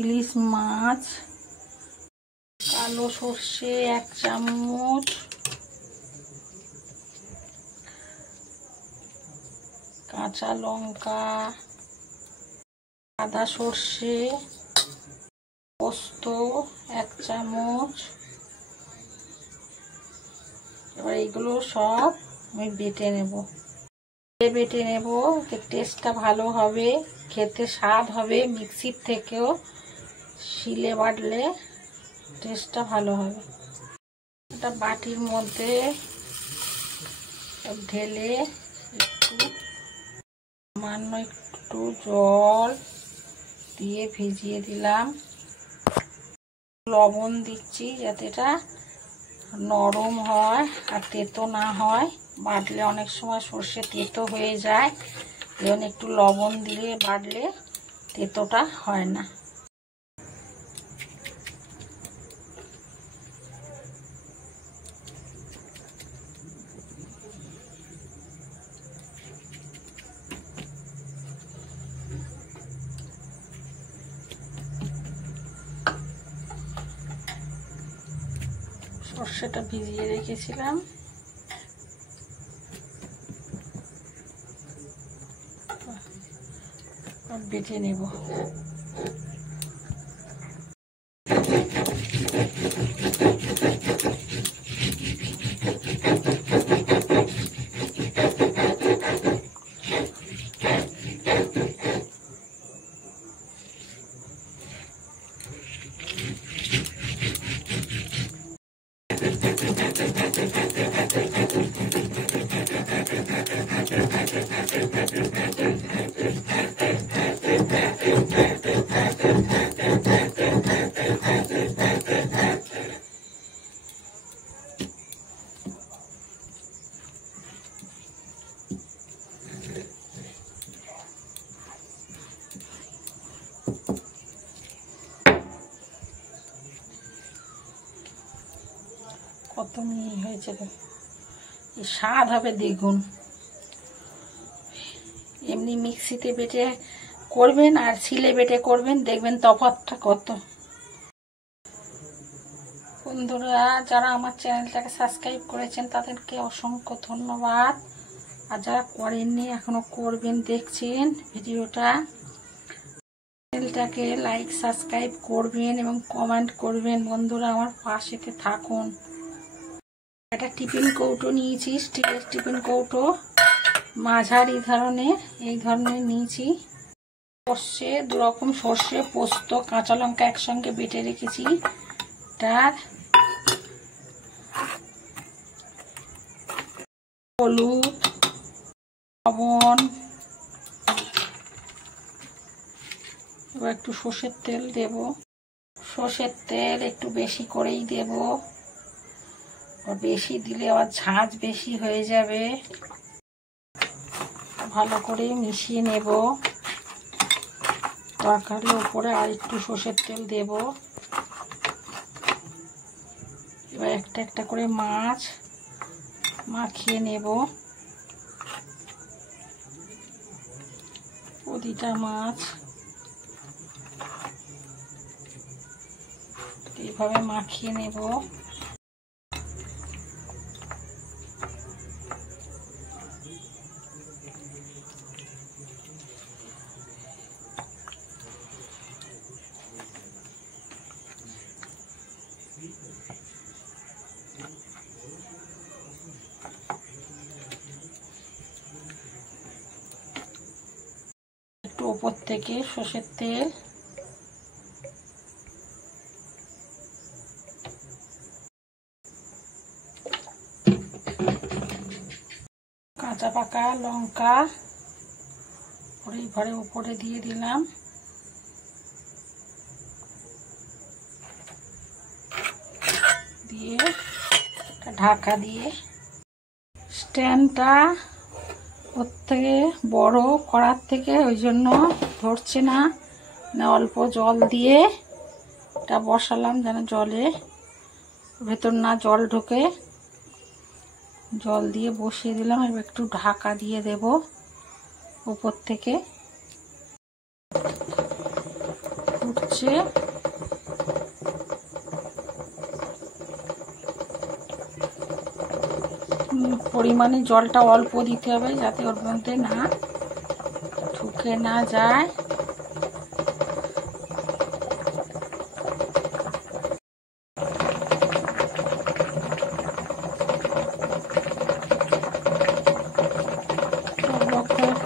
ইলিশ মাছ, কালো সর্ষে 1 চামচ, কাঁচা লঙ্কা, আদা সর্ষে, পোস্ত 1 চামচ। এবার এইগুলো সব আমি বেটে নেব। টেস্টটা ভালো হবে, খেতে স্বাদ হবে। মিক্সির থেকেও শিলে বাটলে টেস্টটা ভালো হবে। একটা বাটির মধ্যে ঢেলে সামান্য একটু জল দিয়ে ভিজিয়ে দিলাম। লবণ দিচ্ছি যাতে এটা নরম হয় আর তেতো না হয়। বাটলে অনেক সময় সর্ষে তেতো হয়ে যায়, যেমন একটু লবণ দিলে বাটলে তেতোটা হয় না। সর্ষেটা ভিজিয়ে রেখেছিলাম, বেটে নেব। কত মিহি হয়েছে, স্বাদ হবে দ্বিগুণ। এমনি মিক্সিতে বেটে করবেন আর শিলে বেটে করবেন, দেখবেন তফাৎটা কত। বন্ধুরা যারা আমার চ্যানেলটাকে সাবস্ক্রাইব করেছেন তাদেরকে অসংখ্য ধন্যবাদ, আর যারা করেননি এখনো করবেন, দেখছেন ভিডিওটা, চ্যানেলটাকে লাইক সাবস্ক্রাইব করবেন এবং কমেন্ট করবেন। বন্ধুরা আমার পাশেতে থাকুন। একটা টিফিন কৌটো নিয়েছি, স্টিলের টিফিন কৌটো, মাঝারি ধরনের, এই ধরনের নিয়েছি। সর্ষে 2 রকম সর্ষে, পোস্ত, কাঁচা লঙ্কা একসঙ্গে বেটে রেখেছি। তার হলুদ, লবণ, এবার একটু সর্ষের তেল দেব। সর্ষের তেল একটু বেশি করেই দেব, বেশি দিলে আবার ঝাঁঝ বেশি হয়ে যাবে। ভালো করে মিশিয়ে নেব। তরকারির উপরে আর একটু সর্ষের তেল দেব। এবার একটা একটা করে মাছ মাখিয়ে নেব। প্রতিটা মাছ এইভাবে মাখিয়ে নেব। একটু উপর থেকে সর্ষের তেল, কাঁচা পাকা লঙ্কা ঘরে উপরে দিয়ে দিলাম। দিয়ে ঢাকা দিয়ে, স্ট্যান্ডটা ওর থেকে বড় কড়ার থেকে, ওই জন্য ধরছে না। অল্প জল দিয়ে এটা বসালাম যেন জলে ভেতর না জল ঢোকে। জল দিয়ে বসিয়ে দিলাম। এবার একটু ঢাকা দিয়ে দেব উপর থেকে। ফুটছে। পরিমাণে জলটা অল্প দিতে হবে যাতে ওর মধ্যে না ঢুকে না যায়।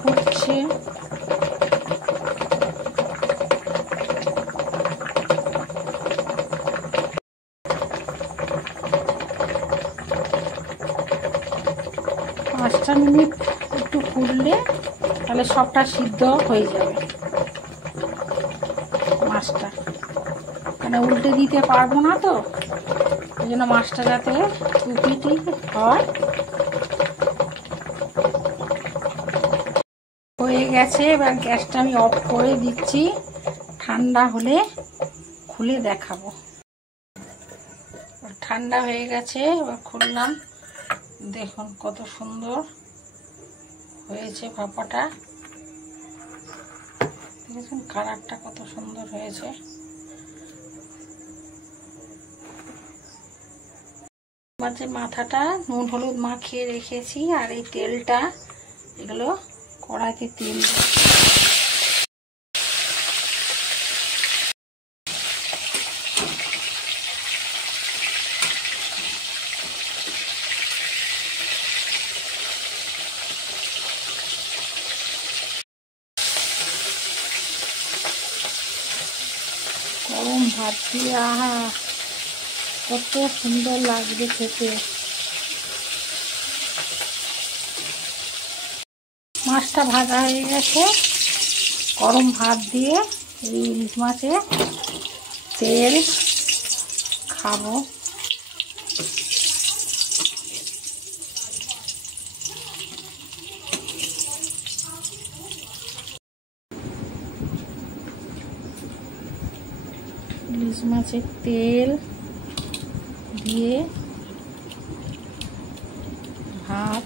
ফুটছে। পাঁচটা মিনিট একটু ফুটলে তাহলে সবটা সিদ্ধ হয়ে যাবে মাছটা। মানে উল্টে দিতে পারবো না তো, ওই জন্য মাছটা যাতে টুপিটি হয়। হয়ে গেছে, এবার গ্যাসটা আমি অফ করে দিচ্ছি। ঠান্ডা হলে খুলে দেখাবো। ঠান্ডা হয়ে গেছে, এবার খুললাম। দেখুন কত সুন্দর হয়েছে ভাপাটা। দেখুন কালারটা কত সুন্দর হয়েছে। মাছের মাথাটা নুন হলুদ মাখিয়ে রেখেছি, আর এই তেলটা এগুলো কড়াইতে তেল গরম ভাত দিয়ে আহা কত সুন্দর লাগবে খেতে। মাছটা ভাজা হয়ে গেছে, গরম ভাত দিয়ে এই ইলিশ মাছের তেল খাবো। ইলিশ মাছের তেল দিয়ে ভাত